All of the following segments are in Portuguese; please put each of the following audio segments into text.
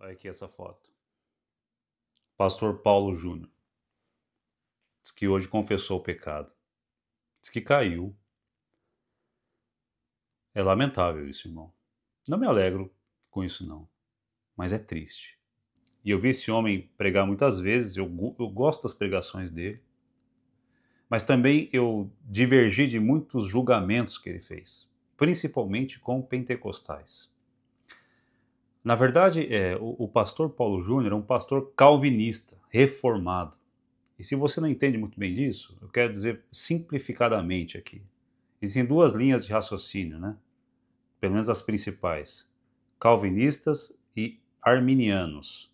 Olha aqui essa foto. Pastor Paulo Júnior. Diz que hoje confessou o pecado. Diz que caiu. É lamentável isso, irmão. Não me alegro com isso, não. Mas é triste. E eu vi esse homem pregar muitas vezes, eu gosto das pregações dele. Mas também eu divergi de muitos julgamentos que ele fez, principalmente com pentecostais. Na verdade, o pastor Paulo Júnior é um pastor calvinista, reformado. E se você não entende muito bem disso, eu quero dizer simplificadamente aqui. Existem duas linhas de raciocínio, né? Pelo menos as principais: calvinistas e arminianos.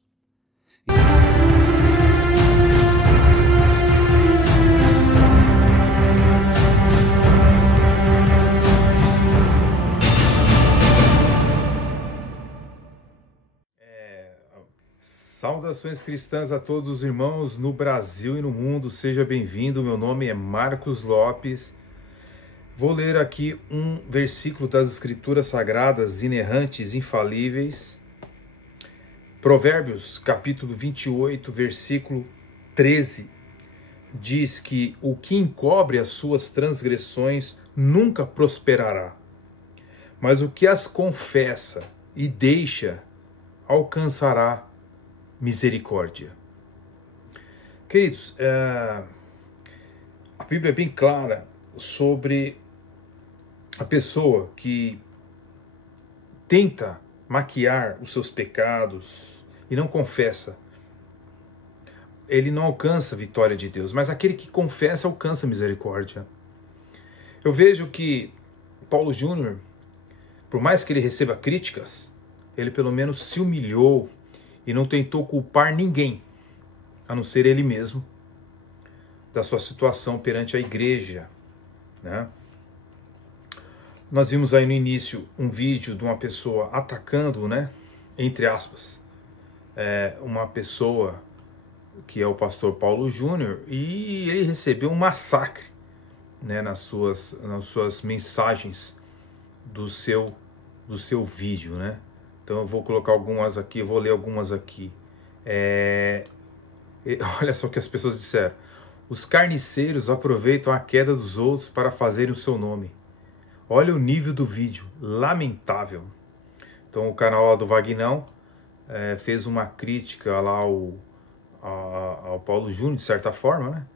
Saudações cristãs a todos os irmãos no Brasil e no mundo, seja bem-vindo. Meu nome é Marcos Lopes. Vou ler aqui um versículo das Escrituras Sagradas, inerrantes, infalíveis. Provérbios, capítulo 28, versículo 13, diz que o que encobre as suas transgressões nunca prosperará, mas o que as confessa e deixa alcançará misericórdia. Queridos, a Bíblia é bem clara sobre a pessoa que tenta maquiar os seus pecados e não confessa. Ele não alcança a vitória de Deus, mas aquele que confessa alcança a misericórdia. Eu vejo que Paulo Júnior, por mais que ele receba críticas, ele pelo menos se humilhou e não tentou culpar ninguém, a não ser ele mesmo, da sua situação perante a igreja, né? Nós vimos aí no início um vídeo de uma pessoa atacando, né, entre aspas, uma pessoa que é o pastor Paulo Júnior, e ele recebeu um massacre, né, nas suas mensagens do seu vídeo, né? Então eu vou colocar algumas aqui, vou ler algumas aqui. Olha só o que as pessoas disseram. Os carniceiros aproveitam a queda dos outros para fazerem o seu nome. Olha o nível do vídeo, lamentável. Então o canal lá do Vagnão fez uma crítica lá ao Paulo Júnior, de certa forma, né?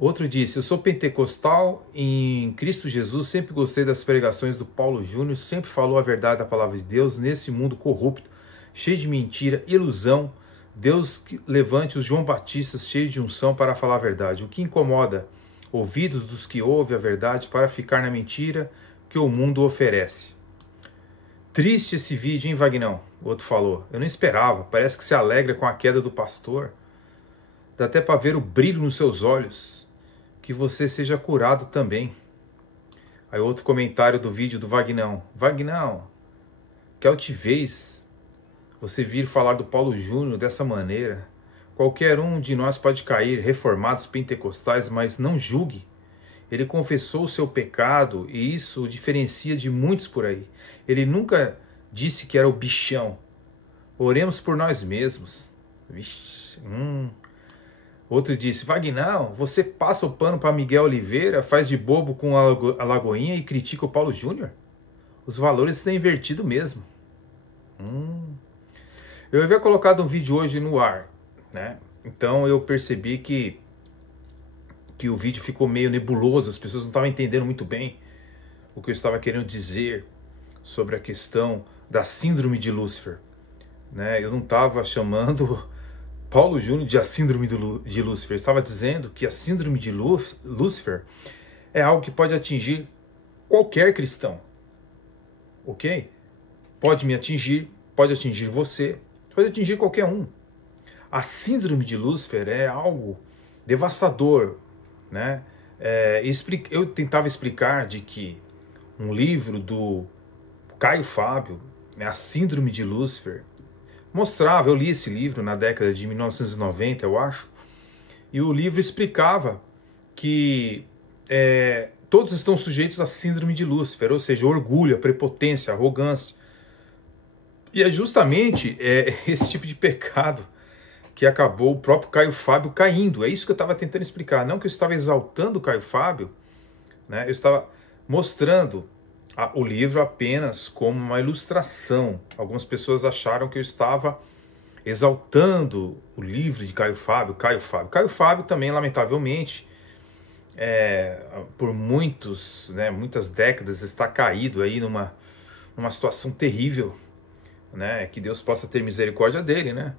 Outro disse: eu sou pentecostal em Cristo Jesus, sempre gostei das pregações do Paulo Júnior, sempre falou a verdade da palavra de Deus nesse mundo corrupto, cheio de mentira, ilusão. Deus levante os João Batistas cheios de unção para falar a verdade. O que incomoda ouvidos dos que ouvem a verdade para ficar na mentira que o mundo oferece. Triste esse vídeo, hein, Vagnão? O outro falou. Eu não esperava, parece que se alegra com a queda do pastor. Dá até para ver o brilho nos seus olhos. Que você seja curado também. Aí outro comentário do vídeo do Vagnão. Vagnão, que altivez você vir falar do Paulo Júnior dessa maneira. Qualquer um de nós pode cair, reformados pentecostais, mas não julgue. Ele confessou o seu pecado e isso o diferencia de muitos por aí. Ele nunca disse que era o bichão. Oremos por nós mesmos. Vixe, Outro disse: Vagnão, você passa o pano para Miguel Oliveira, faz de bobo com a Lagoinha e critica o Paulo Júnior? Os valores estão invertidos mesmo. Eu havia colocado um vídeo hoje no ar, né? Então eu percebi que o vídeo ficou meio nebuloso, as pessoas não estavam entendendo muito bem o que eu estava querendo dizer sobre a questão da síndrome de Lúcifer, né? Eu não estava chamando Paulo Júnior de a síndrome de Lúcifer. Eu estava dizendo que a síndrome de Lúcifer é algo que pode atingir qualquer cristão, ok? Pode me atingir, pode atingir você, pode atingir qualquer um. A síndrome de Lúcifer é algo devastador, né? Eu tentava explicar de que um livro do Caio Fábio, né, A Síndrome de Lúcifer, mostrava, eu li esse livro na década de 1990, eu acho, e o livro explicava que todos estão sujeitos à síndrome de Lúcifer, ou seja, orgulho, prepotência, arrogância. E é justamente esse tipo de pecado que acabou o próprio Caio Fábio caindo. É isso que eu estava tentando explicar. Não que eu estava exaltando o Caio Fábio, né? Eu estava mostrando o livro apenas como uma ilustração. Algumas pessoas acharam que eu estava exaltando o livro de Caio Fábio. Caio Fábio também, lamentavelmente, por muitas décadas está caído aí numa situação terrível, né? Que Deus possa ter misericórdia dele, né?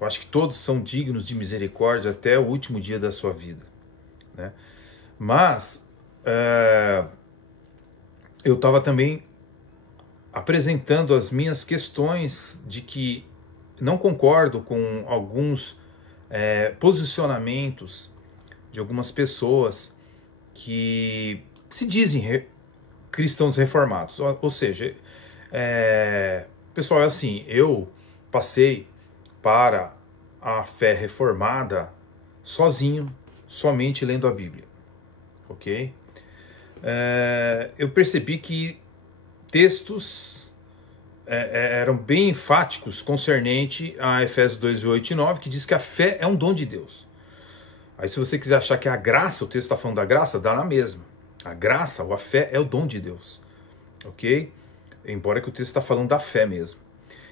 Eu acho que todos são dignos de misericórdia até o último dia da sua vida, né? Mas eu estava também apresentando as minhas questões de que não concordo com alguns posicionamentos de algumas pessoas que se dizem cristãos reformados. Ou seja, pessoal, é assim, eu passei para a fé reformada sozinho, somente lendo a Bíblia, ok? Eu percebi que textos eram bem enfáticos concernente a Efésios 2, 8 e 9, que diz que a fé é um dom de Deus. Aí se você quiser achar que a graça, o texto está falando da graça, dá na mesma. A graça ou a fé é o dom de Deus, ok? Embora que o texto está falando da fé mesmo.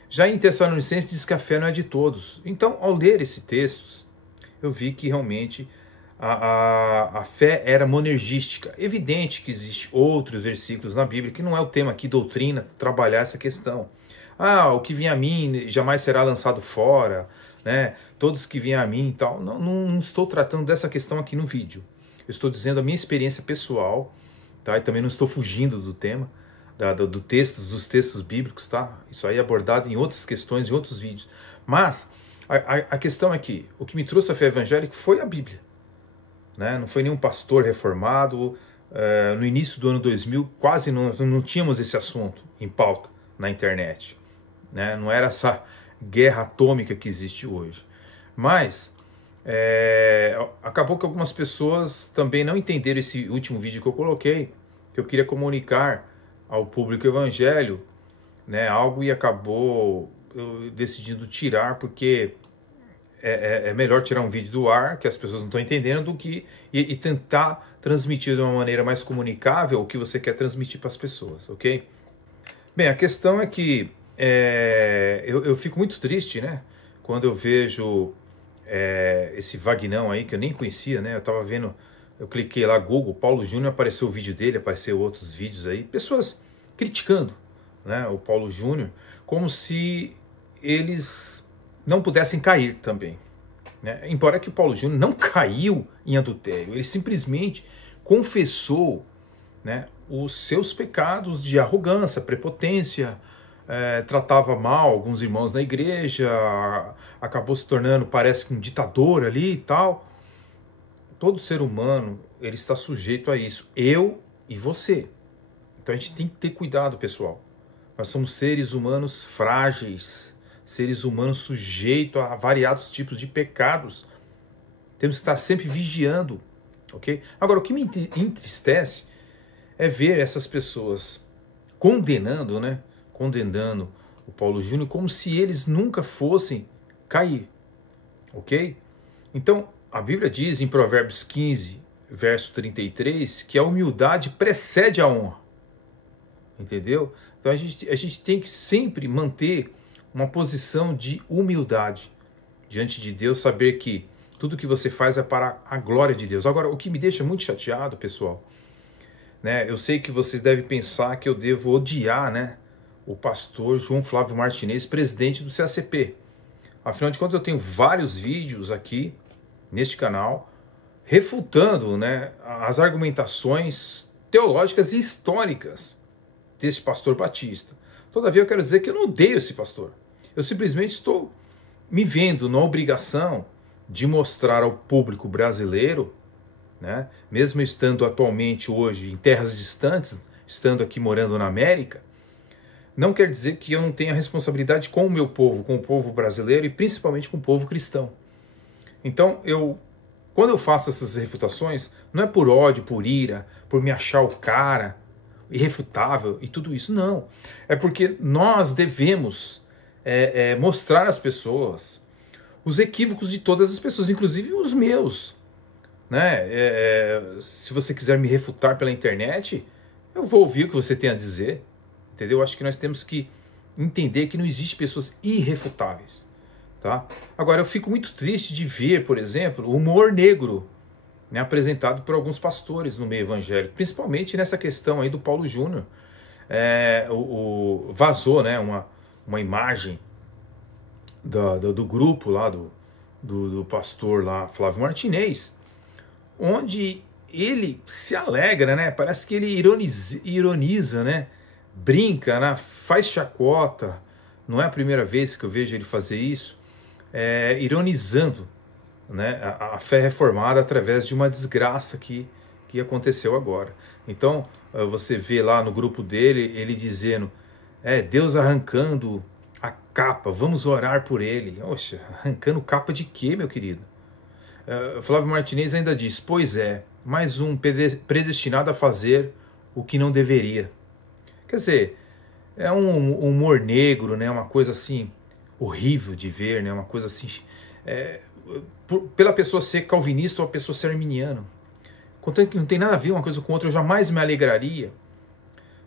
Já em Tessalonicenses diz que a fé não é de todos. Então, ao ler esse texto, eu vi que realmente a fé era monergística. Evidente que existem outros versículos na Bíblia, que não é o tema aqui, doutrina, trabalhar essa questão. O que vem a mim jamais será lançado fora, né? Todos que vêm a mim e tal. Não estou tratando dessa questão aqui no vídeo. Eu estou dizendo a minha experiência pessoal, tá? E também não estou fugindo do tema, dos textos bíblicos, tá? Isso aí é abordado em outras questões, em outros vídeos. Mas a questão é que o que me trouxe a fé evangélica foi a Bíblia, né? Não foi nenhum pastor reformado. No início do ano 2000, quase não tínhamos esse assunto em pauta na internet, né? Não era essa guerra atômica que existe hoje. Mas acabou que algumas pessoas também não entenderam esse último vídeo que eu coloquei, que eu queria comunicar ao público evangelho, né, algo, e acabou eu decidindo tirar, porque é melhor tirar um vídeo do ar, que as pessoas não estão entendendo, do que e tentar transmitir de uma maneira mais comunicável o que você quer transmitir para as pessoas, ok? Bem, a questão é que eu fico muito triste, né, quando eu vejo esse Vagnão aí, que eu nem conhecia, né, eu tava vendo, eu cliquei lá, Google, Paulo Júnior, apareceu o vídeo dele, apareceu outros vídeos aí, pessoas criticando, né, o Paulo Júnior, como se eles não pudessem cair também, né? Embora que o Paulo Júnior não caiu em adultério, ele simplesmente confessou, né, os seus pecados de arrogância, prepotência, tratava mal alguns irmãos na igreja, acabou se tornando, parece que um ditador ali e tal. Todo ser humano, ele está sujeito a isso, eu e você. Então a gente tem que ter cuidado, pessoal. Nós somos seres humanos frágeis, seres humanos sujeitos a variados tipos de pecados. Temos que estar sempre vigiando, ok? Agora, o que me entristece é ver essas pessoas condenando, né? Condenando o Paulo Júnior como se eles nunca fossem cair, ok? Então, a Bíblia diz em Provérbios 15, verso 33, que a humildade precede a honra, entendeu? Então a gente tem que sempre manter uma posição de humildade diante de Deus, saber que tudo que você faz é para a glória de Deus. Agora, o que me deixa muito chateado, pessoal, né? Eu sei que vocês devem pensar que eu devo odiar, né, o pastor João Flávio Martinez, presidente do CACP. Afinal de contas, eu tenho vários vídeos aqui neste canal refutando, né, as argumentações teológicas e históricas desse pastor batista. Todavia, eu quero dizer que eu não odeio esse pastor. Eu simplesmente estou me vendo na obrigação de mostrar ao público brasileiro, né, mesmo estando atualmente hoje em terras distantes, estando aqui morando na América, não quer dizer que eu não tenha responsabilidade com o meu povo, com o povo brasileiro e principalmente com o povo cristão. Então, quando eu faço essas refutações, não é por ódio, por ira, por me achar o cara irrefutável e tudo isso, não. É porque nós devemos mostrar às pessoas os equívocos de todas as pessoas, inclusive os meus, né? Se você quiser me refutar pela internet, eu vou ouvir o que você tem a dizer, entendeu? Eu acho que nós temos que entender que não existe pessoas irrefutáveis, tá? Agora, eu fico muito triste de ver, por exemplo, o humor negro, né, apresentado por alguns pastores no meio evangélico, principalmente nessa questão aí do Paulo Júnior. Vazou, né, uma imagem do grupo lá, do pastor lá, Flávio Martinez, onde ele se alegra, né? Parece que ele ironiza, né? Brinca, né? Faz chacota. Não é a primeira vez que eu vejo ele fazer isso, ironizando, né, a fé reformada através de uma desgraça que aconteceu agora. Então, você vê lá no grupo dele, ele dizendo, Deus arrancando a capa, vamos orar por ele. Oxa, arrancando capa de quê, meu querido? Flávio Martinez ainda diz, pois mais um predestinado a fazer o que não deveria. Quer dizer, é um humor negro, né? Uma coisa assim horrível de ver, né? Uma coisa assim, pela pessoa ser calvinista ou a pessoa ser arminiano. Contanto que não tem nada a ver uma coisa com outra, eu jamais me alegraria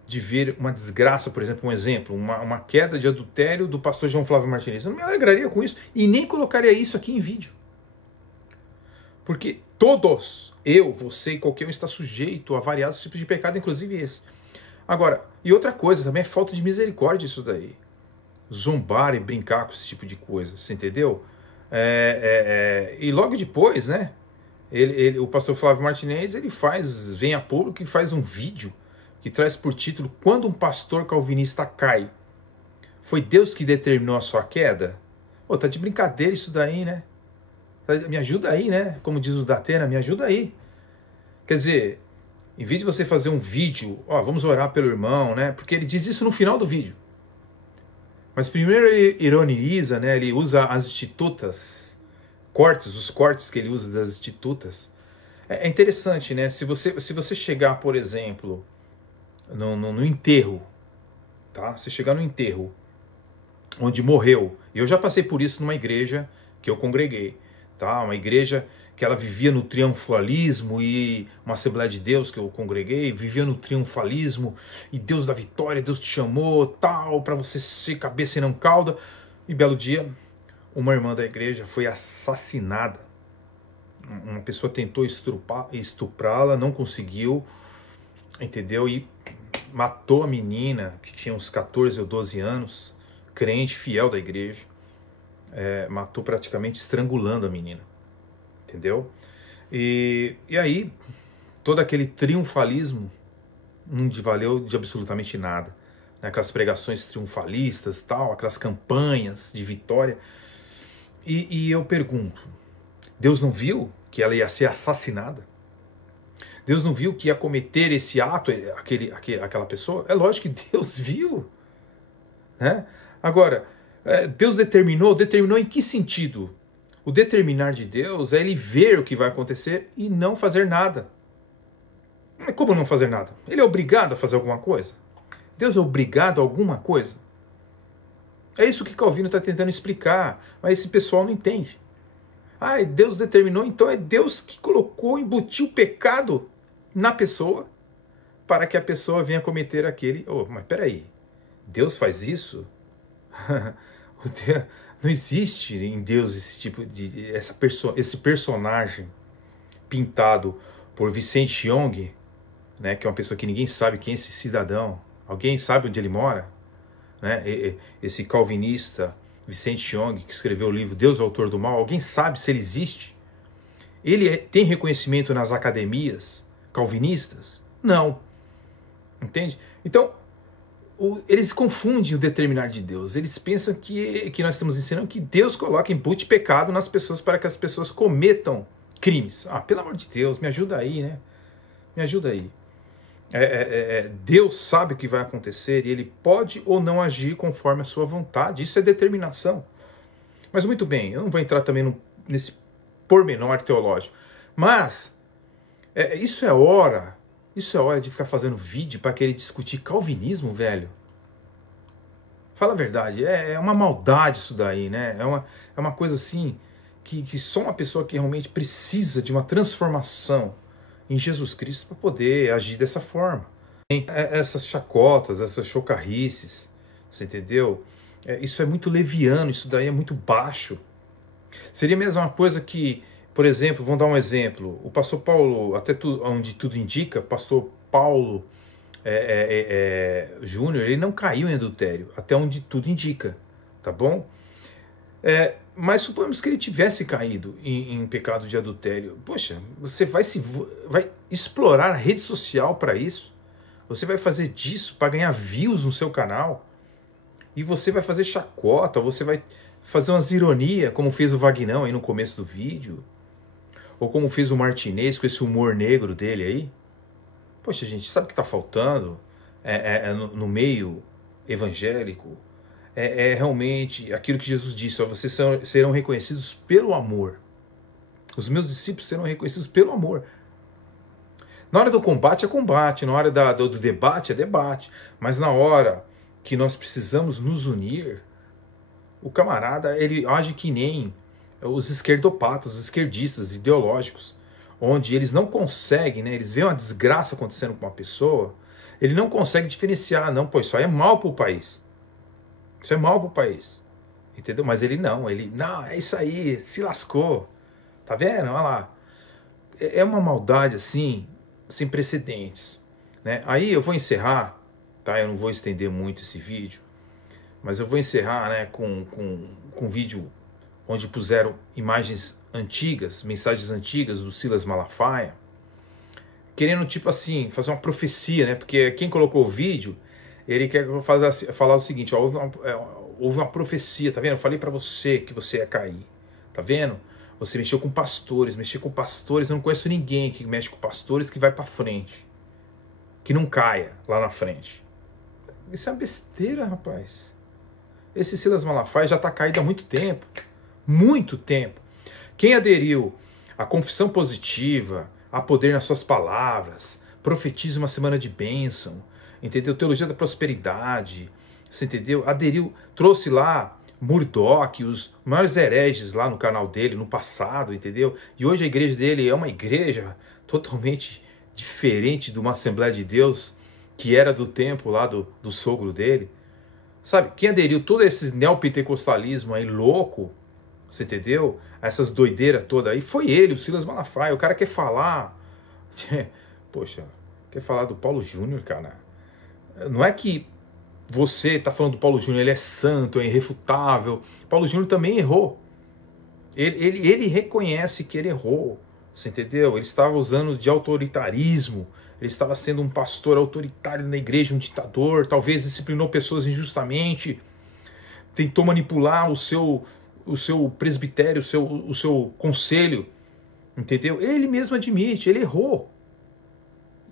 de ver uma desgraça, por exemplo, uma queda de adultério do pastor João Flávio Martinez. Eu não me alegraria com isso e nem colocaria isso aqui em vídeo. Porque todos, eu, você e qualquer um, está sujeito a variados tipos de pecado, inclusive esse. Agora, e outra coisa também é falta de misericórdia isso daí. Zombar e brincar com esse tipo de coisa, você entendeu? E logo depois, né, o pastor Flávio Martinez, ele vem a público e faz um vídeo que traz por título, quando um pastor calvinista cai, foi Deus que determinou a sua queda? Pô, tá de brincadeira isso daí, né? Me ajuda aí, né? Como diz o Datena, me ajuda aí. Quer dizer, em vez de você fazer um vídeo, vamos orar pelo irmão, né? Porque ele diz isso no final do vídeo. Mas primeiro ele ironiza, né? Ele usa as institutas, os cortes que ele usa das institutas. É interessante, né? Se você chegar, por exemplo, no enterro, tá? Você chegar no enterro, onde morreu. E eu já passei por isso numa igreja que eu congreguei, tá? Uma igreja que ela vivia no triunfalismo, e uma Assembleia de Deus que eu congreguei, vivia no triunfalismo, e Deus da vitória, Deus te chamou, tal, para você ser cabeça e não cauda. E belo dia, uma irmã da igreja foi assassinada. Uma pessoa tentou estuprá-la, não conseguiu, entendeu? E matou a menina, que tinha uns 14 ou 12 anos, crente, fiel da igreja. Matou praticamente estrangulando a menina. Entendeu? E aí, todo aquele triunfalismo não valeu de absolutamente nada. Aquelas pregações triunfalistas, tal, aquelas campanhas de vitória. E eu pergunto, Deus não viu que ela ia ser assassinada? Deus não viu que ia cometer esse ato, aquela pessoa? É lógico que Deus viu, né? Agora, Deus determinou em que sentido? O determinar de Deus é ele ver o que vai acontecer e não fazer nada. Mas como não fazer nada? Ele é obrigado a fazer alguma coisa? Deus é obrigado a alguma coisa? É isso que Calvino está tentando explicar, mas esse pessoal não entende. Deus determinou, então é Deus que embutiu o pecado na pessoa para que a pessoa venha cometer aquele... mas peraí, Deus faz isso? Não existe em Deus esse tipo de... esse personagem pintado por Vicente Young, né, que é uma pessoa que ninguém sabe quem é esse cidadão. Alguém sabe onde ele mora? Né? Esse calvinista Vicente Young, que escreveu o livro Deus, Autor do Mal, alguém sabe se ele existe? Ele tem reconhecimento nas academias calvinistas? Não. Entende? Então, eles confundem o determinar de Deus. Eles pensam que nós estamos ensinando que Deus impute pecado nas pessoas para que as pessoas cometam crimes. Pelo amor de Deus, me ajuda aí, né? Me ajuda aí. Deus sabe o que vai acontecer e ele pode ou não agir conforme a sua vontade. Isso é determinação. Mas muito bem, eu não vou entrar também nesse pormenor teológico. Mas isso é hora de ficar fazendo vídeo para querer discutir calvinismo, velho. Fala a verdade, é uma maldade isso daí, né? É uma coisa assim que só uma pessoa que realmente precisa de uma transformação em Jesus Cristo para poder agir dessa forma. Essas chacotas, essas chocarrices, você entendeu? Isso é muito leviano, isso daí é muito baixo. Seria a mesma coisa que, por exemplo, vamos dar um exemplo, o pastor Paulo, até onde tudo indica, pastor Paulo Júnior, ele não caiu em adultério, até onde tudo indica, tá bom? Mas suponhamos que ele tivesse caído em pecado de adultério. Poxa, você vai explorar a rede social para isso? Você vai fazer disso para ganhar views no seu canal? E você vai fazer chacota, você vai fazer umas ironias, como fez o Vagnão aí no começo do vídeo? Ou como fez o Martinez com esse humor negro dele aí? Poxa, gente, sabe o que está faltando no meio evangélico? Realmente aquilo que Jesus disse, ó, vocês serão reconhecidos pelo amor. Os meus discípulos serão reconhecidos pelo amor. Na hora do combate é combate, na hora do debate é debate, mas na hora que nós precisamos nos unir, o camarada ele age que nem os esquerdopatas, os esquerdistas ideológicos, onde eles não conseguem, né, eles veem uma desgraça acontecendo com uma pessoa, ele não consegue diferenciar, não, pô, isso aí é mal pro país. Isso é mal pro país. Entendeu? Mas ele não, é isso aí, se lascou. Tá vendo? Olha lá. É uma maldade assim, sem precedentes, né? Aí eu vou encerrar, tá? Eu não vou estender muito esse vídeo, mas eu vou encerrar, né, com um vídeo onde puseram imagens antigas, mensagens antigas do Silas Malafaia, querendo, tipo assim, fazer uma profecia, né? Porque quem colocou o vídeo, ele quer falar o seguinte, ó, houve uma profecia, tá vendo? Eu falei pra você que você ia cair, tá vendo? Você mexeu com pastores, eu não conheço ninguém que mexe com pastores que vai pra frente, que não caia lá na frente. Isso é uma besteira, rapaz. Esse Silas Malafaia já tá caído há muito tempo. Muito tempo. Quem aderiu à confissão positiva, a poder nas suas palavras, profetiza uma semana de bênção, entendeu? Teologia da prosperidade, você entendeu? Aderiu, trouxe lá Murdoch, os maiores hereges lá no canal dele no passado, entendeu? E hoje a igreja dele é uma igreja totalmente diferente de uma Assembleia de Deus que era do tempo lá do sogro dele. Sabe, quem aderiu todo esse neopentecostalismo aí louco, você entendeu? Essas doideiras todas aí, foi ele, o Silas Malafaia. O cara quer falar, poxa, quer falar do Paulo Júnior, cara. Não é que você tá falando do Paulo Júnior, ele é santo, é irrefutável. Paulo Júnior também errou. Ele reconhece que ele errou, você entendeu? Ele estava usando de autoritarismo, ele estava sendo um pastor autoritário na igreja, um ditador, talvez disciplinou pessoas injustamente, tentou manipular o seu presbitério, o seu conselho, entendeu? Ele mesmo admite, ele errou.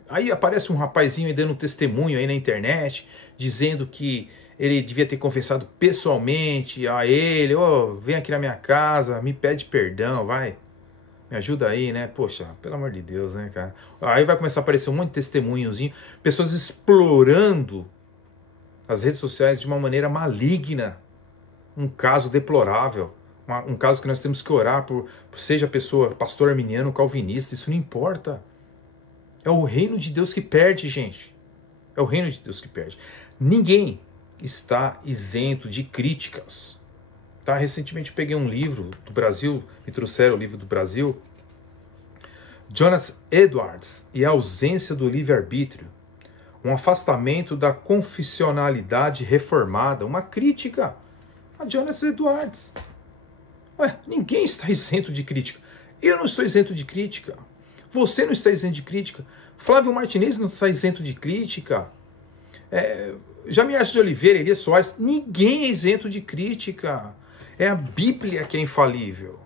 Aí aparece um rapazinho aí dando testemunho aí na internet, dizendo que ele devia ter confessado pessoalmente a ele, vem aqui na minha casa, me pede perdão, vai, me ajuda aí, né? Poxa, pelo amor de Deus, né, cara? Aí vai começar a aparecer um monte de testemunhozinho, pessoas explorando as redes sociais de uma maneira maligna, um caso deplorável, um caso que nós temos que orar por seja a pessoa pastor arminiano, calvinista, isso não importa. É o reino de Deus que perde, gente. É o reino de Deus que perde. Ninguém está isento de críticas. Tá? Recentemente eu peguei um livro do Brasil, me trouxeram o livro do Brasil, Jonathan Edwards e a ausência do livre-arbítrio, um afastamento da confessionalidade reformada, uma crítica a Jonathan Edwards. Ninguém está isento de crítica. Eu não estou isento de crítica. Você não está isento de crítica. Flávio Martinez não está isento de crítica. Jamias de Oliveira, Elias Soares, ninguém é isento de crítica. É a Bíblia que é infalível.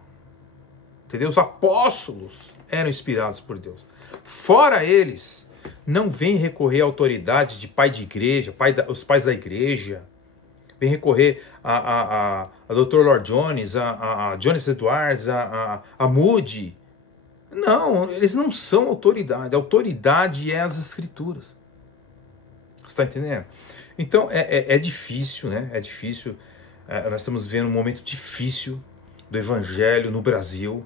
Entendeu? Os apóstolos eram inspirados por Deus. Fora eles, não vem recorrer à autoridade de pai de igreja, os pais da igreja. Vem recorrer a Dr. Lord Jones, a Jonas Edwards, a Moody. Não, eles não são autoridade. A autoridade é as escrituras. Você está entendendo? Então é difícil, né? É difícil. Nós estamos vivendo um momento difícil do evangelho no Brasil,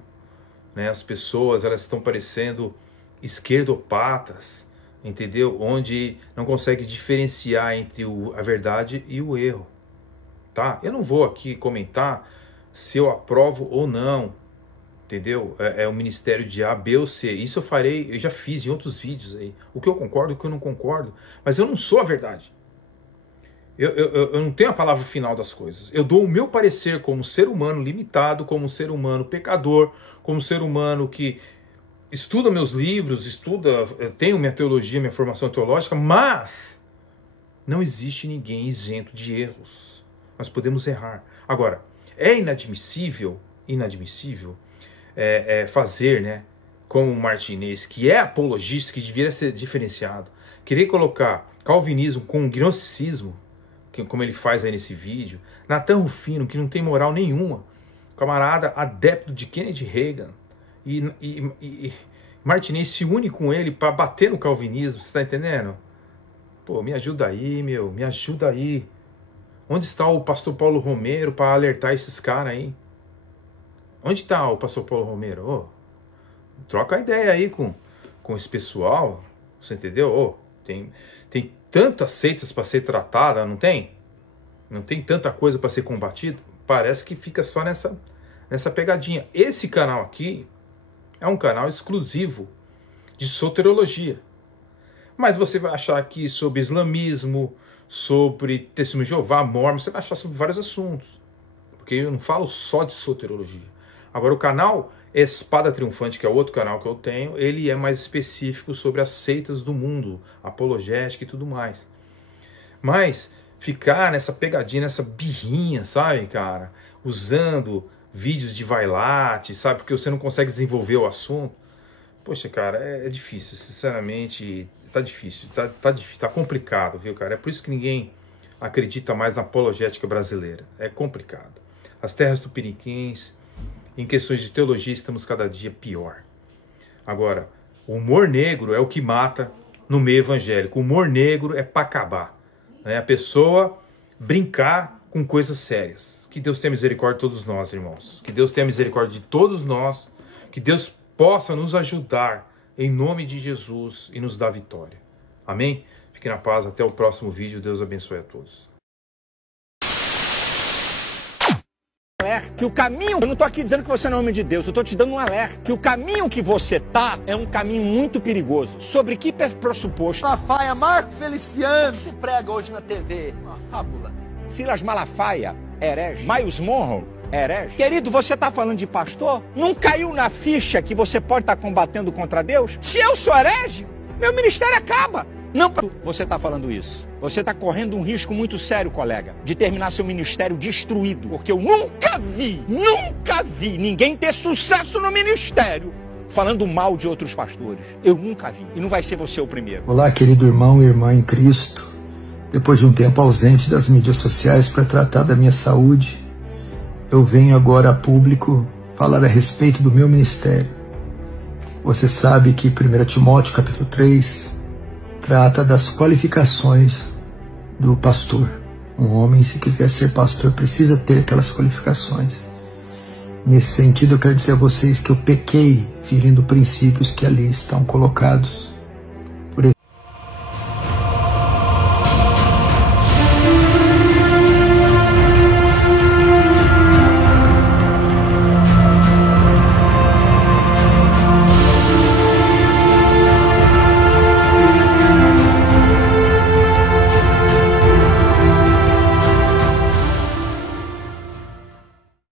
né? As pessoas, elas estão parecendo esquerdopatas, entendeu? Onde não consegue diferenciar entre a verdade e o erro, tá? Eu não vou aqui comentar se eu aprovo ou não, entendeu? É o ministério de A, B ou C. Isso eu farei, eu já fiz em outros vídeos aí. O que eu concordo e o que eu não concordo. Mas eu não sou a verdade. Eu não tenho a palavra final das coisas. Eu dou o meu parecer como ser humano limitado, como ser humano pecador, como ser humano que estuda meus livros, tenho minha teologia, minha formação teológica, mas não existe ninguém isento de erros. Nós podemos errar. Agora, é inadmissível fazer, né, como o Martinez, que é apologista, que deveria ser diferenciado, querer colocar calvinismo com gnosticismo, como ele faz aí nesse vídeo, Nathan Rufino, que não tem moral nenhuma, camarada adepto de Kennedy Reagan, e Martinez se une com ele para bater no calvinismo, você está entendendo? Pô, me ajuda aí, me ajuda aí. Onde está o pastor Paulo Romero para alertar esses caras aí? Onde está o pastor Paulo Romero? Oh, troca ideia aí com esse pessoal, você entendeu? Oh, tem tantas seitas para ser tratada, não tem? Não tem tanta coisa para ser combatida? Parece que fica só nessa pegadinha. Esse canal aqui é um canal exclusivo de soteriologia. Mas você vai achar aqui sobre islamismo, sobre testemunho de Jeová, mormon, você vai achar sobre vários assuntos. Porque eu não falo só de soteriologia. Agora o canal Espada Triunfante, que é outro canal que eu tenho, ele é mais específico sobre as seitas do mundo, apologética e tudo mais. Mas ficar nessa pegadinha, nessa birrinha, sabe, cara? Usando vídeos de vailate, sabe? Porque você não consegue desenvolver o assunto. Poxa, cara, é difícil, sinceramente, tá difícil, tá complicado, viu, cara? É por isso que ninguém acredita mais na apologética brasileira. É complicado. As terras tupiniquins, em questões de teologia, estamos cada dia pior. Agora, o humor negro é o que mata no meio evangélico. O humor negro é para acabar, né? A pessoa brincar com coisas sérias. Que Deus tenha misericórdia de todos nós, irmãos. Que Deus tenha misericórdia de todos nós. Que Deus possa nos ajudar em nome de Jesus e nos dar vitória. Amém? Fique na paz. Até o próximo vídeo. Deus abençoe a todos. Que o caminho, eu não estou aqui dizendo que você não é homem de Deus, eu estou te dando um alerta, que o caminho que você tá é um caminho muito perigoso. Sobre que pressuposto? Malafaia, Marco Feliciano, que se prega hoje na TV, uma fábula. Silas Malafaia, herege. Miles Monroe, herege. Querido, você está falando de pastor? Não caiu na ficha que você pode estar combatendo contra Deus? Se eu sou herege, meu ministério acaba. Não, você está falando isso. Você está correndo um risco muito sério, colega, de terminar seu ministério destruído. Porque eu nunca vi ninguém ter sucesso no ministério falando mal de outros pastores. Eu nunca vi. E não vai ser você o primeiro. Olá, querido irmão e irmã em Cristo. Depois de um tempo ausente das mídias sociais para tratar da minha saúde, eu venho agora a público falar a respeito do meu ministério. Você sabe que 1 Timóteo capítulo 3... trata das qualificações do pastor. Um homem, se quiser ser pastor, precisa ter aquelas qualificações. Nesse sentido, eu quero dizer a vocês que eu pequei ferindo princípios que ali estão colocados.